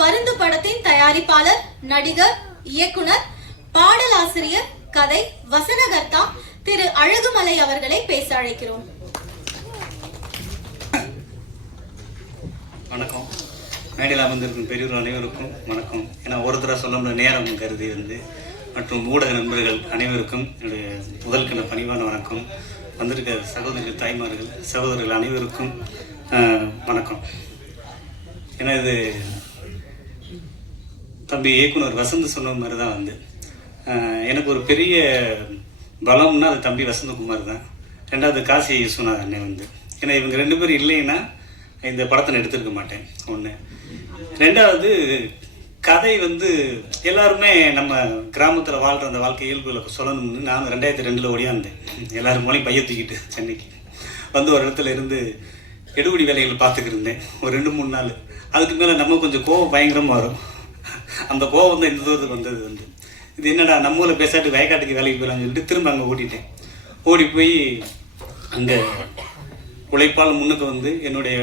பருந்து படத்தின் தயாரிப்பாளர், நடிகர், இயக்குனர், பாடலாசிரியர், கதை வசனகர்த்தா திரு அழகுமலை அவர்களை பேச அழைக்கிறோம். வணக்கம். மேடையில் அமர்ந்திருக்கும் பெரியவர் அனைவருக்கும் வணக்கம். ஏன்னா ஒருத்தர சொல்ல முடிய நேரம் கருதி மற்றும் ஊடக நண்பர்கள் அனைவருக்கும் என்னுடைய முதல் கண்ட பணிவான வணக்கம். வந்திருக்க சகோதரிகள், தாய்மார்கள், சகோதரர்கள் அனைவருக்கும் வணக்கம். ஏன்னா இது தம்பி இயக்குனர் வசந்த் சொன்ன மாதிரி தான் எனக்கு ஒரு பெரிய பலம்னா அது தம்பி வசந்தகுமார் தான். ரெண்டாவது காசி விஸ்வநாத் அண்ணன் ஏன்னா இவங்க ரெண்டு பேரும் இல்லைன்னா இந்த படத்தை நான் எடுத்திருக்க மாட்டேன். ஒன்று. ரெண்டாவது கதை எல்லாருமே நம்ம கிராமத்தில் வாழ்கிற அந்த வாழ்க்கை இயல்புகளை சொல்லணும்னு நான் 2002 ஓடியாந்தேன். எல்லாரும் மூலையும் பைய தூக்கிட்டு சென்னைக்கு ஒரு இடத்துல இருந்து எடுபடி வேலைகள் பார்த்துக்கிட்டு இருந்தேன் ஒரு 2-3 நாள். அதுக்கு மேலே நம்ம கொஞ்சம் கோவம் பயங்கரமாக வரும். அந்த கோவம் தான் இந்த தூரத்துக்கு வந்தது. இது என்னடா நம்ம ஊரில் பேசாட்டு வயக்காட்டுக்கு வேலைக்கு போயிடலாம்னு சொல்லிட்டு திரும்ப அங்கே ஓடிட்டேன். ஓடி போய் அங்கே உழைப்பால் முன்னுக்கு என்னுடைய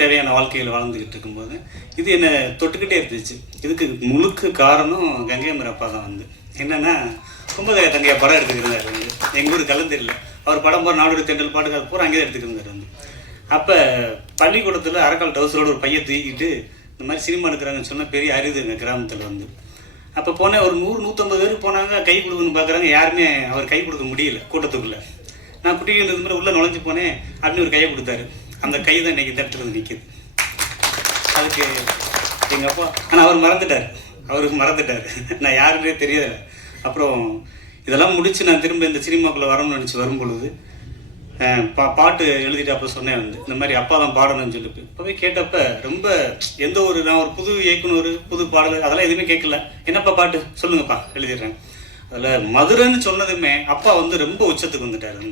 தேவையான வாழ்க்கையில் வாழ்ந்துக்கிட்டு இருக்கும்போது இது என்னை தொட்டுக்கிட்டே இருந்துச்சு. இதுக்கு முழுக்க காரணம் கங்கை அப்பா தான். என்னென்னா கும்பகரை தங்கையா படம் எடுத்துக்கிறாரு. எங்கள் ஊர் கலந்தரில் அவர் படம் போகிற நாடோடி தென்றல் பாட்டுக்கு அது பூரா அங்கே தான் எடுத்துக்கிறாரு. அப்போ பள்ளிக்கூடத்தில் அரக்கால் டவுசரோட ஒரு பையன் தூக்கிட்டு இந்த மாதிரி சினிமா எடுக்கிறாங்கன்னு சொன்னால் பெரிய அரிது எங்கள் கிராமத்தில் அப்போ போனேன். ஒரு 100-150 பேருக்கு போனாங்க. கை கொடுக்குன்னு பார்க்குறாங்க. யாருமே அவர் கை கொடுக்க முடியல கூட்டத்துக்குள்ளே. நான் குட்டிகள் இருந்த மாதிரி உள்ளே நுழைஞ்சு போனேன். அப்படின்னு ஒரு கையை கொடுத்தாரு. அந்த கை தான் இன்றைக்கி தட்டுறது நிற்கிது. அதுக்கு எங்கள் அப்பா ஆனால் அவர் மறந்துட்டார். நான் யாருன்னே தெரியலை. அப்புறம் இதெல்லாம் முடித்து நான் திரும்ப இந்த சினிமாக்குள்ளே வரணும்னு நினச்சி வரும்பொழுது பாட்டு எழுதிட்டு அப்போ சொன்னேன் இந்த மாதிரி அப்பா தான் பாடணும்னு சொல்லிட்டு. இப்போவே கேட்டப்ப ரொம்ப நான் ஒரு புது இயக்குனர், புது பாடல் அதெல்லாம் எதுவுமே கேட்கல. என்னப்பா பாட்டு சொல்லுங்கப்பா எழுதிடுறேன். அதில் மதுரைன்னு சொன்னதுமே அப்பா ரொம்ப உச்சத்துக்கு வந்துட்டார்.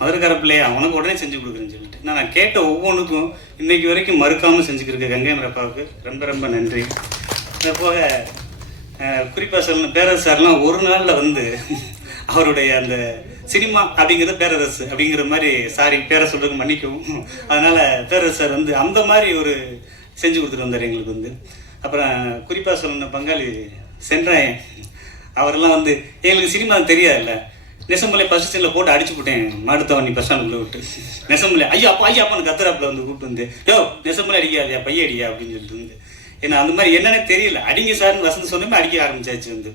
மதுரைக்கார பிள்ளையா உனக்கு உடனே செஞ்சு கொடுக்குறேன்னு சொல்லிட்டு நான் கேட்ட ஒவ்வொன்றுக்கும் இன்னைக்கு வரைக்கும் மறுக்காமல் செஞ்சுக்கிருக்க கங்கை அப்பாவுக்கு ரொம்ப ரொம்ப நன்றி. இதை போக குறிப்பாக சொல்லணும், பேரரசு சார்லாம் ஒரு நாளில் அவருடைய அந்த சினிமா அப்படிங்கிறது பேரரசு அப்படிங்கிற மாதிரி, சாரி பேரை சொல்றதுக்கு மன்னிக்கவும், அதனால பேரரசு சார் அந்த மாதிரி ஒரு செஞ்சு கொடுத்துட்டு வந்தார் எங்களுக்கு. அப்புறம் குறிப்பாக சொல்லணும் பங்காளி சென்றாயன் அவரெல்லாம் எங்களுக்கு சினிமா தெரியாதுல்ல. நெசம்பலை பஸ் ஸ்டாண்டில் போட்டு அடிச்சு போட்டேன். மாடுத்தவனி பஸ் ஸ்டாண்டுக்குள்ளே விட்டு நெசம்பலை ஐயா அப்பான்னு கத்துறாப்புல கூப்பிட்டு யோ நெசம்பலை அடிக்காதியா பைய அடியா அப்படின்னு சொல்லிட்டு ஏன்னா அந்த மாதிரி என்னன்னே தெரியல. அடிங்க சார்னு வசந்த் சொன்னமே அடிக்க ஆரம்பிச்சாச்சு.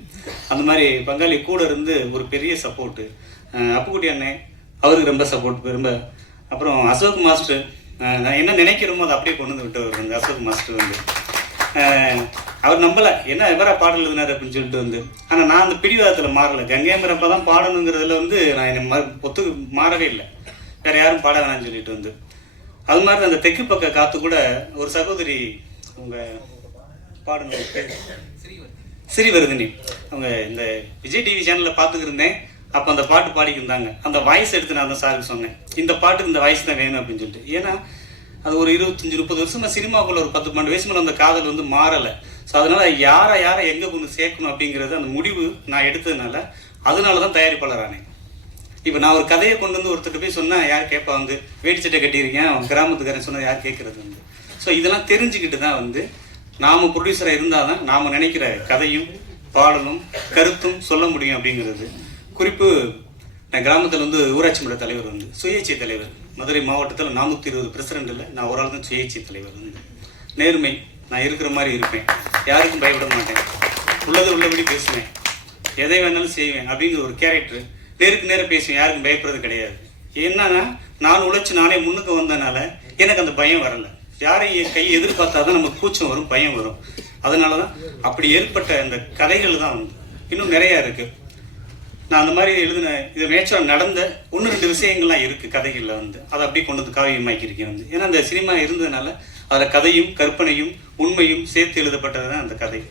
அந்த மாதிரி பங்காளி கூட இருந்து ஒரு பெரிய சப்போர்ட்டு. அப்புக்குட்டி அண்ணன் அவருக்கு ரொம்ப சப்போர்ட் ரொம்ப. அப்புறம் அசோக் மாஸ்டர் நான் என்ன நினைக்கிறோமோ அதை அப்படியே கொண்டு விட்டு அசோக் மாஸ்டர் அவர் நம்பலை என்ன எவரா பாடல் எழுதினார் அப்படின்னு சொல்லிட்டு ஆனால் நான் அந்த பிடிவாதத்தில் மாறலை. கங்கையம்பரப்பா தான் பாடணுங்கிறதுல நான் என்னை மாறவே இல்லை. வேற யாரும் பாட வேணாம்னு சொல்லிட்டு அது மாதிரி அந்த தெற்கு பக்க காத்து கூட ஒரு சகோதரி அவங்க பாடுங்க ஸ்ரீவர்தினி அவங்க இந்த விஜய் டிவி சேனலில் பார்த்துக்கிருந்தேன். அப்போ அந்த பாட்டு பாடிக்கிருந்தாங்க. அந்த வாய்ஸ் எடுத்து நான் தான் சாருக்கு சொன்னேன், இந்த பாட்டுக்கு இந்த வாய்ஸ் தான் வேணும் அப்படின்னு சொல்லிட்டு. ஏன்னா அது ஒரு 25-30 வருஷமா சினிமாக்குள்ள ஒரு 10-12 வயசு மேலே அந்த காதல் மாறலை. ஸோ அதனால யாரை எங்கே கொண்டு சேர்க்கணும் அப்படிங்கிறது அந்த முடிவு நான் எடுத்ததுனால அதனால தான் தயாரிப்பாளர் ஆனேன். இப்போ நான் ஒரு கதையை கொண்டு ஒருத்தர் போய் சொன்னால் யார் கேட்பா வேடிச்சட்டை கட்டியிருக்கேன் கிராமத்துக்காரன் சொன்னது யார் கேட்கறது ஸோ இதெல்லாம் தெரிஞ்சுக்கிட்டு தான் நாம் ப்ரொடியூசராக இருந்தால் தான் நாம் நினைக்கிற கதையும் பாடலும் கருத்தும் சொல்ல முடியும் அப்படிங்கிறது. குறிப்பு நான் கிராமத்தில் ஊராட்சி மன்ற தலைவர் சுயேட்சை தலைவர். மதுரை மாவட்டத்தில் 420 பிரசிடென்ட் இல்லை, நான் ஒரு ஆள் தான் சுயேட்சை தலைவர். நேர்மை, நான் இருக்கிற மாதிரி இருப்பேன், யாருக்கும் பயப்பட மாட்டேன், உள்ளபடி பேசுவேன், எதை வேணாலும் செய்வேன் அப்படிங்கிற ஒரு கேரக்டர். நேருக்கு நேரம் பேசுவேன், யாருக்கும் பயப்படுறது கிடையாது. என்னன்னா நான் உழைச்சி நானே முன்னுக்கு வந்தனால எனக்கு அந்த பயம் வரலை. யாரையும் கை எதிர்பார்த்தா தான் நமக்கு கூச்சம் வரும், பயம் வரும். அதனால தான் அப்படி ஏற்பட்ட அந்த கதைகள் தான் இன்னும் நிறையா இருக்குது. நான் அந்த மாதிரி எழுதின இது நேச்சுரல் நடந்த 1-2 விஷயங்கள்லாம் இருக்குது கதைகளில் அதை அப்படியே கொண்டு காவியமாக்கியிருக்கேன். ஏன்னா அந்த சினிமா இருந்ததுனால அதில் கதையும் கற்பனையும் உண்மையும் சேர்த்து எழுதப்பட்டது தான் அந்த கதை.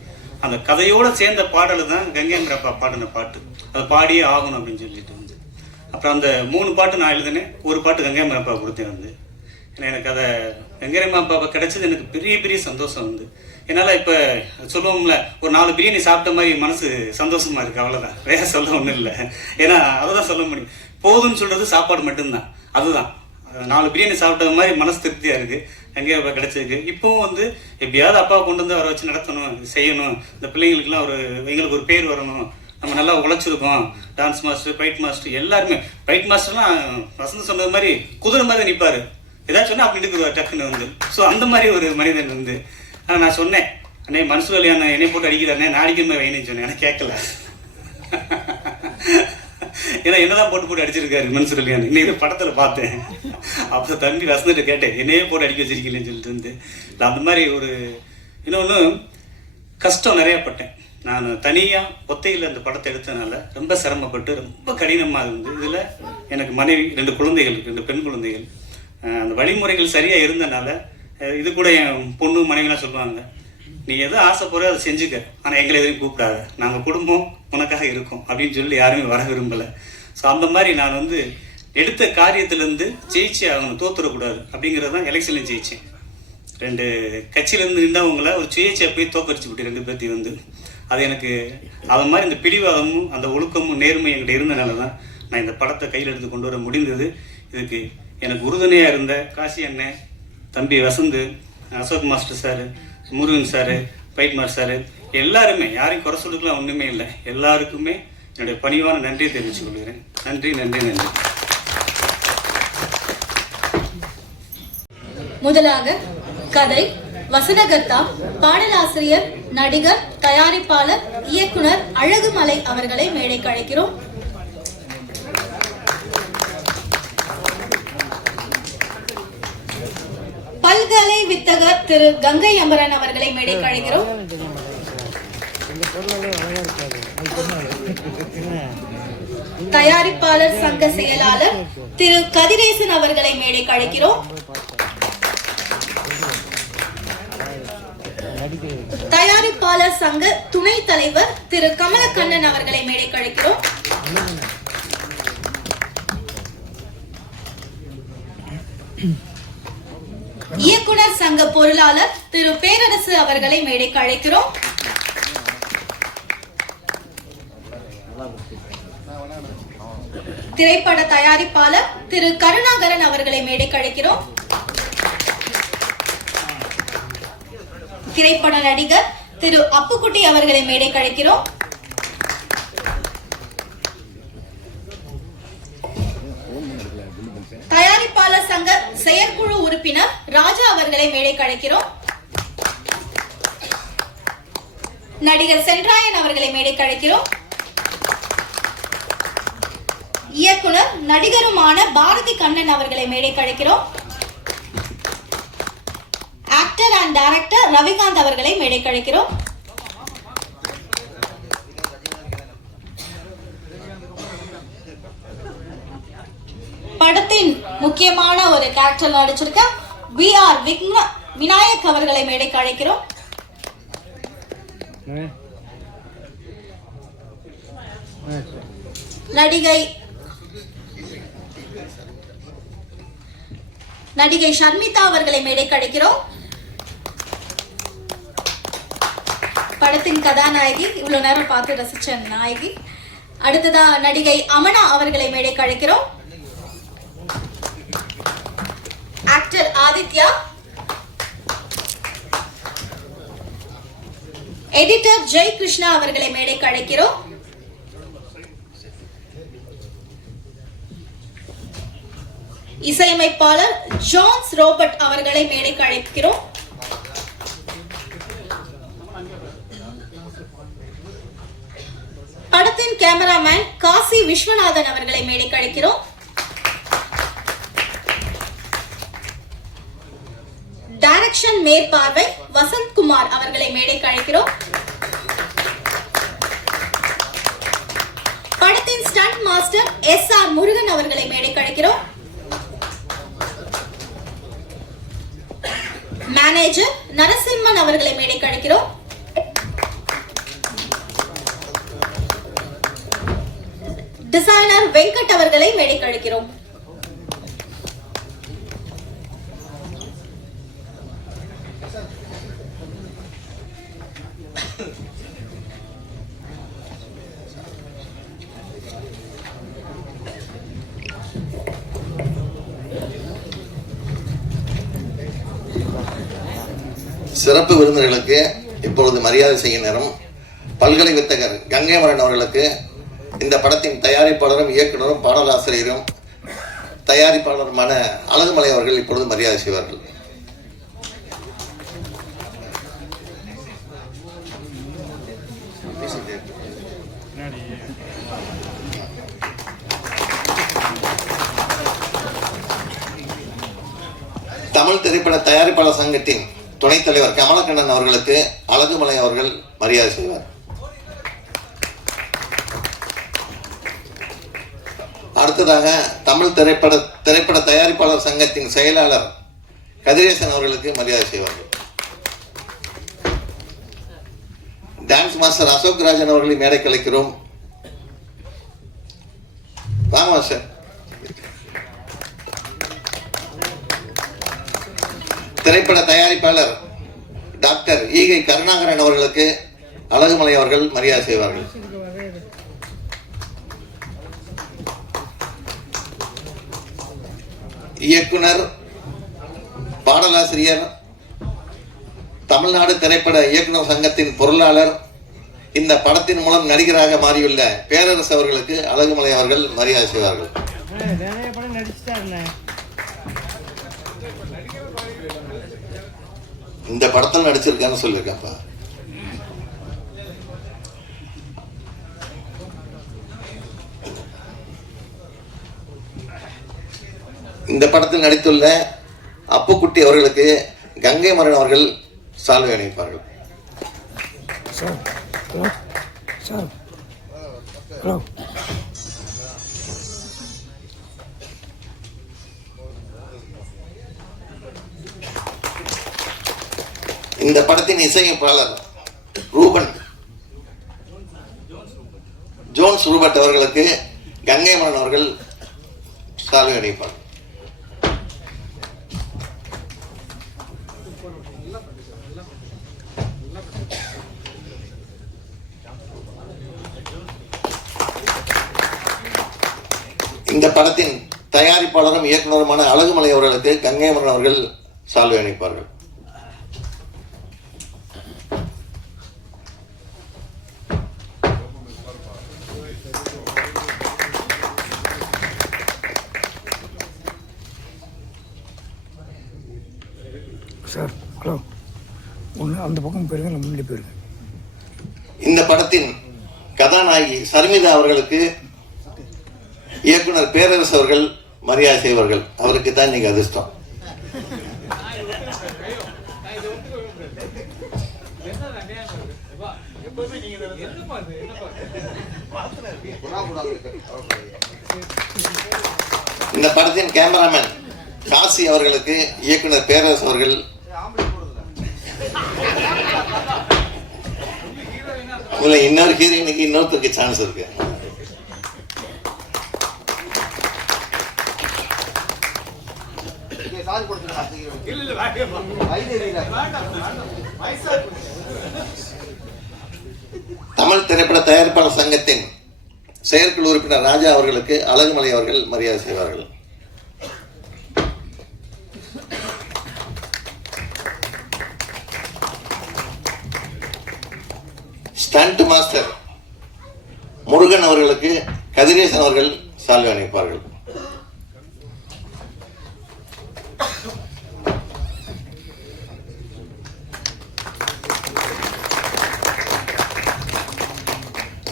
அந்த கதையோடு சேர்ந்த பாடல் தான் கங்கையம்பரப்பா பாடின பாட்டு. அதை பாடியே ஆகணும் அப்படின்னு சொல்லிட்டு அப்புறம் அந்த 3 பாட்டு நான் எழுதினேன். ஒரு பாட்டு கங்கையம்பரப்பா கொடுத்தேன். ஏன்னா எனக்கு அதை கங்கையம்பரப்பா கிடைச்சது எனக்கு பெரிய பெரிய சந்தோஷம். என்னால் இப்போ சொல்லுவோம்ல, ஒரு 4 பிரியாணி சாப்பிட்ட மாதிரி மனசு சந்தோஷமா இருக்குது, அவ்வளோதான், வேற சொல்ல ஒன்றும் இல்லை. ஏன்னா அதை தான் சொல்ல முடியும். போதும்னு சொல்கிறது சாப்பாடு மட்டும்தான். அதுதான் 4 பிரியாணி சாப்பிட்ட மாதிரி மனசு திருப்தியாக இருக்குது. எங்கேயோ இப்போ கிடைச்சிருக்கு. இப்போவும் வந்து எப்படியாவது அப்பா கொண்டு வந்து அவரை வச்சு நடத்தணும், செய்யணும், இந்த பிள்ளைங்களுக்குலாம் எங்களுக்கு ஒரு பேர் வரணும், நம்ம நல்லா உழைச்சிருக்கோம். டான்ஸ் மாஸ்டர், ஃபைட் மாஸ்டர் எல்லாருமே. ஃபைட் மாஸ்டர்லாம் வசந்த் சொன்னது மாதிரி குதிரை மாதிரி நிற்பார், ஏதாச்சும் சொன்னால் அப்படி இருக்குவார் டக்குன்னு வந்து. ஸோ அந்த மாதிரி ஒரு மனிதன் வந்து. ஆனால் நான் சொன்னேன், அண்ணே மனசு வழியான என்னை போட்டு அடிக்கிறானே, நான் அடிக்கிறமே வைனேன்னு சொன்னேன். எனக்கு கேட்கல. ஏன்னா என்னதான் போட்டு அடிச்சிருக்காரு மனசு வழியான. இன்னைக்கு படத்தில் பார்த்தேன். அப்போ தம்பி வசந்துட்டு கேட்டேன், என்னையே போட்டு அடிக்க வச்சிருக்கீங்களேன்னு சொல்லிட்டு வந்து. அந்த மாதிரி ஒரு இன்னொன்று கஷ்டம் நிறையா பட்டேன் நான். தனியாக ஒத்தையில் அந்த படத்தை எடுத்ததுனால ரொம்ப சிரமப்பட்டு ரொம்ப கடினமாக இருந்து. இதில் எனக்கு மனைவி, 2 குழந்தைகள், 2 பெண் குழந்தைகள். அந்த வழிமுறைகள் சரியாக இருந்தனால இது கூட என் பொண்ணு மனைவிலாம் சொல்லுவாங்க, நீ எதோ ஆசைப்படுற அதை செஞ்சுக்க, ஆனால் எங்களை எதுவும் கூப்பிடாத, நாங்கள் குடும்பம் உனக்காக இருக்கோம் அப்படின்னு சொல்லி யாருமே வர விரும்பலை. ஸோ அந்த மாதிரி நான் வந்து எடுத்த காரியத்திலேருந்து ஜெயிச்சே ஆகணும், தோத்துடக்கூடாது அப்படிங்கிறது தான் எலெக்ஷனில் ஜெயித்தேன். 2 கட்சியிலேருந்து நின்றவங்கள ஒரு சுயேட்சையை போய் தோக்கடிச்சு விட்டு 2 பேர்த்தையும் வந்து. அது எனக்கு அது மாதிரி இந்த பிடிவாதமும் அந்த ஒழுக்கமும் நேர்மையும் என்கிட்ட இருந்தனால தான் நான் இந்த படத்தை கையில் எடுத்து கொண்டு வர முடிந்தது. இதுக்கு எனக்கு உறுதுணையாக இருந்த காசி அண்ணன், தம்பி Vasanth, Ashok master sir, Murugan sir, fight master sir, எல்லாருமே, யாரையும் குறை சொல்லிக்கலாம் ஒன்றுமே இல்லை. எல்லாருக்குமே என்னுடைய பணிவான நன்றியை தெரிவித்துக் கொள்கிறேன். நன்றி நன்றி நன்றி. முதலாக கதை, வசனகர்த்தா, பாடலாசிரியர், நடிகர், தயாரிப்பாளர், இயக்குனர் அழகுமலை அவர்களை மேடைக்கு அழைக்கிறோம். பல்கலை வித்தகர் திரு கங்கை அமரன் அவர்களை மேடைக்கு அழைக்கிறோம். தயாரிப்பாளர் சங்க செயலாளர் திரு கதிரேசன் அவர்களை மேடைக்கு அழைக்கிறோம். தயாரிப்பாளர் சங்க துணை தலைவர் திரு கமலக்கண்ணன் அவர்களை மேடைக்கு அழைக்கிறோம். இயக்குனர் சங்க பொருளாளர் திரு பேரரசு அவர்களை மேடைக்கு அழைக்கிறோம். திரைப்பட தயாரிப்பாளர் திரு கருணாகரன் அவர்களை மேடைக்கு அழைக்கிறோம். திரைப்பட நடிகர் திரு அப்புக்குட்டி அவர்களை மேடைக்கு அழைக்கிறோம். தயாரிப்பாளர் சங்க செயற்குழு உறுப்பினர் ராஜா அவர்களை மேடைக்கு அழைக்கிறோம். நடிகர் சென்றாயன் அவர்களை மேடைக்கு அழைக்கிறோம். இயக்குனர் நடிகருமான பாரதி கண்ணன் அவர்களை மேடைக்கு அழைக்கிறோம். ஆக்டர் அண்ட் டைரக்டர் ரவிகாந்த் அவர்களை மேடைக்கு அழைக்கிறோம். படத்தின் முக்கியமான ஒரு கேரக்டர் நடிச்சிருக்க VR விநாயக் அவர்களை மேடைக்கு அழைக்கிறோம். நடிகை ஷர்மிதா அவர்களை மேடைக்கு அழைக்கிறோம். படத்தின் கதாநாயகி, இவ்வளவு நேரம் பார்த்து ரசிச்ச நாயகி. அடுத்ததா நடிகை அமனா அவர்களை மேடைக்கு அழைக்கிறோம். ஆக்டர் ஆதித்யா, எடிட்டர் ஜெய் கிருஷ்ணா அவர்களை மேடைக்கு அழைக்கிறோம். இசையமைப்பாளர் ஜான்ஸ் ரோபர்ட் அவர்களை மேடைக்கு அழைக்கிறோம். படத்தின் கேமராமேன் காசி விஸ்வநாதன் அவர்களை மேடைக்கு அழைக்கிறோம். டைரக்ஷன் மேற்பார்வை வசந்த்குமார் அவர்களை மேடைக்கு அழைக்கிறோம். படத்தின் ஸ்டண்ட் மாஸ்டர் SR முருகன் அவர்களை மேடைக்கு அழைக்கிறோம். மேனேஜர் நரசிம்மன் அவர்களை மேடைக்கு அழைக்கிறோம். டிசைனர் வெங்கட் அவர்களை மேடைக்கு அழைக்கிறோம். சிறப்பு விருந்தினர்களுக்கு இப்பொழுது மரியாதை செய்யும் நேரம். பல்கலை வித்தகர் கங்கைமரன் அவர்களுக்கு இந்த படத்தின் தயாரிப்பாளரும் இயக்குனரும் பாடலாசிரியரும் தயாரிப்பாளருமான அழகுமலை அவர்கள் இப்பொழுது மரியாதை செய்வார்கள். தமிழ் திரைப்பட தயாரிப்பாளர் சங்கத்தின் துணைத் தலைவர் கமலக்கண்ணன் அவர்களுக்கு அழகுமலை அவர்கள் மரியாதை செய்வார். அடுத்ததாக தமிழ் திரைப்பட தயாரிப்பாளர் சங்கத்தின் செயலாளர் கதிரேசன் அவர்களுக்கு மரியாதை செய்வார்கள். டான்ஸ் மாஸ்டர் அசோக் ராஜன் அவர்களை மேடை கலைக்கிறோம். வாங்க மாஸ்டர். திரைப்பட தயாரிப்பாளர் டாக்டர் ஈகை கருணாகரன் அவர்களுக்கு அழகுமலை அவர்கள் மரியாதை செய்வார்கள். இயக்குனர், பாடலாசிரியர், தமிழ்நாடு திரைப்பட இயக்குனர் சங்கத்தின் பொருளாளர், இந்த படத்தின் மூலம் நடிகராக மாறியுள்ள பேரரசு அவர்களுக்கு அழகுமலை அவர்கள் மரியாதை செய்வார்கள். இந்த படத்தில் நடிச்சிருக்கான்னு சொல்லியிருக்கப்பா. இந்த படத்தில் நடித்துள்ள அப்புக்குட்டி அவர்களுக்கு கங்கை மரன் அவர்கள் சால்வை அணிவிப்பார்கள். இந்த படத்தின் இசையமைப்பாளர் ஜோன்ஸ் ரூபர்ட் அவர்களுக்கு கங்கை மரன் அவர்கள் சால்வை அணிவிப்பார். இந்த படத்தின் தயாரிப்பாளரும் இயக்குனருமான அழகுமலை அவர்களுக்கு கங்கை மரன் அவர்கள் சால்வை அணிவிப்பார்கள். சார் ஹலோ, ஒன்று அந்த பக்கம் போயிருங்க, இல்லை முன்னாடி போயிருங்க. இந்த படத்தின் கதாநாயகி சர்மிதா அவர்களுக்கு இயக்குனர் பேரரசு அவர்கள் மரியாதை செய்வார்கள். அவருக்கு தான் நீங்க அதிர்ஷ்டம். இந்த படத்தின் கேமராமேன் காசி அவர்களுக்கு இயக்குனர் பேரரசு அவர்கள் இன்னொரு ஹீரோயினுக்கு இன்னொருத்தருக்கு சான்ஸ் இருக்கு. தமிழ் திரைப்பட தயாரிப்பாளர் சங்கத்தின் செயற்குழு உறுப்பினர் ராஜா அவர்களுக்கு அழகுமலை அவர்கள் மரியாதை செய்வார்கள். ஸ்டண்ட் மாஸ்டர் முருகன் அவர்களுக்கு கதிரேசன் அவர்கள் சால்வை அணிவிப்பார்கள்.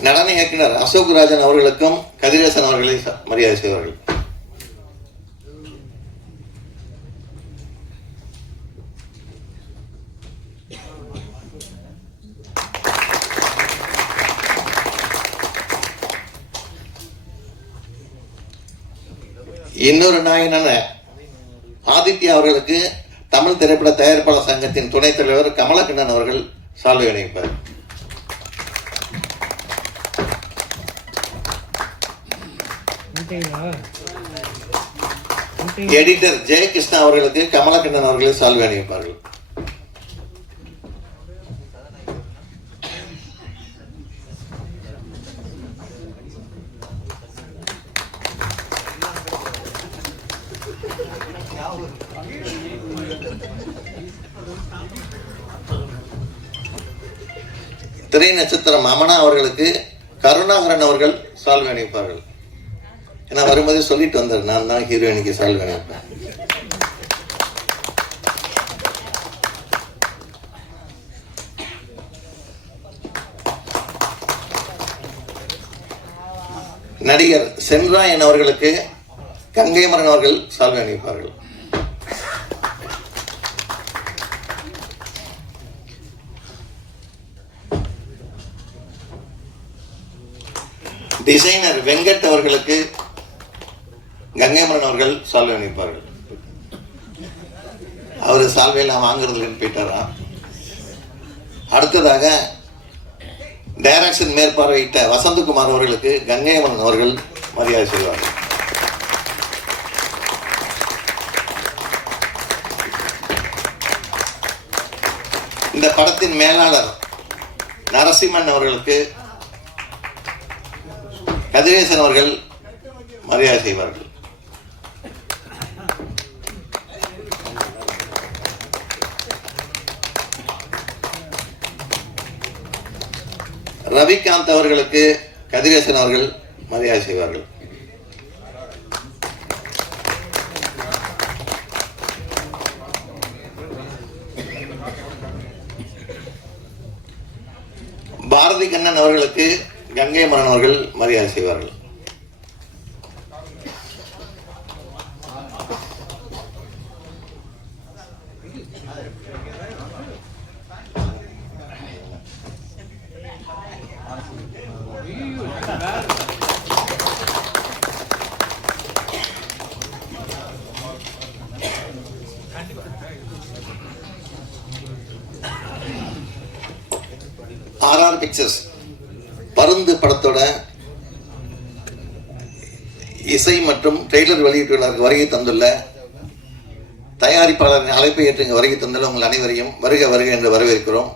நடன இயக்குனர் அசோக் ராஜன் அவர்களுக்கும் கதிரேசன் அவர்களை மரியாதை செய்வார்கள். இன்னொரு நாயகனான ஆதித்யா அவர்களுக்கு தமிழ் திரைப்பட தயாரிப்பாளர் சங்கத்தின் துணைத் தலைவர் கமலக்கண்ணன் அவர்கள் சால்வை அணிவிப்பார். எடிட்டர் ஜெயகிருஷ்ணா அவர்களுக்கு கமலக்கண்ணன் அவர்கள் சால்வை அணிவிப்பார்கள். திரை நட்சத்திரம் அமனா அவர்களுக்கு கருணாகரன் அவர்கள் சால்வை அணிவிப்பார்கள். ஏன்னா வரும்போதே சொல்லிட்டு வந்தார், நான் தான் ஹீரோயினுக்கு சால்வை அணிவிப்பேன். நடிகர் சென்ராயன் அவர்களுக்கு கங்கைமரன் அவர்கள் சால்வை அணிவிப்பார்கள். டிசைனர் வெங்கட் அவர்களுக்கு கங்கைமரன் அவர்கள் சால்வை அணிவிப்பார்கள். அவர் சால்வையெல்லாம் வாங்குறதுலன்னு போயிட்டாரா. அடுத்ததாக டைரக்ஷன் மேற்பார்வையிட்ட வசந்தகுமார் அவர்களுக்கு கங்கைமரன் அவர்கள் மரியாதை செய்வார்கள். இந்த படத்தின் மேலாளர் நரசிம்மன் அவர்களுக்கு கதிரேசன் அவர்கள் மரியாதை செய்வார்கள். ரவிகாந்த் அவர்களுக்கு கதிரேசன் அவர்கள் மரியாதை செய்வார்கள். பாரதி கண்ணன் அவர்களுக்கு கங்கைமரன் அவர்கள் மரியாதை செய்வார்கள். RR பிக்சர்ஸ் பருந்து படத்தோட இசை மற்றும் ட்ரெய்லர் வெளியீட்டுள்ளாருக்கு வருகை தந்துள்ள தயாரிப்பாளரின் அழைப்பை ஏற்று இங்கு வருகை தந்துள்ள உங்கள் அனைவரையும் வருக வருக என்று வரவேற்கிறோம்.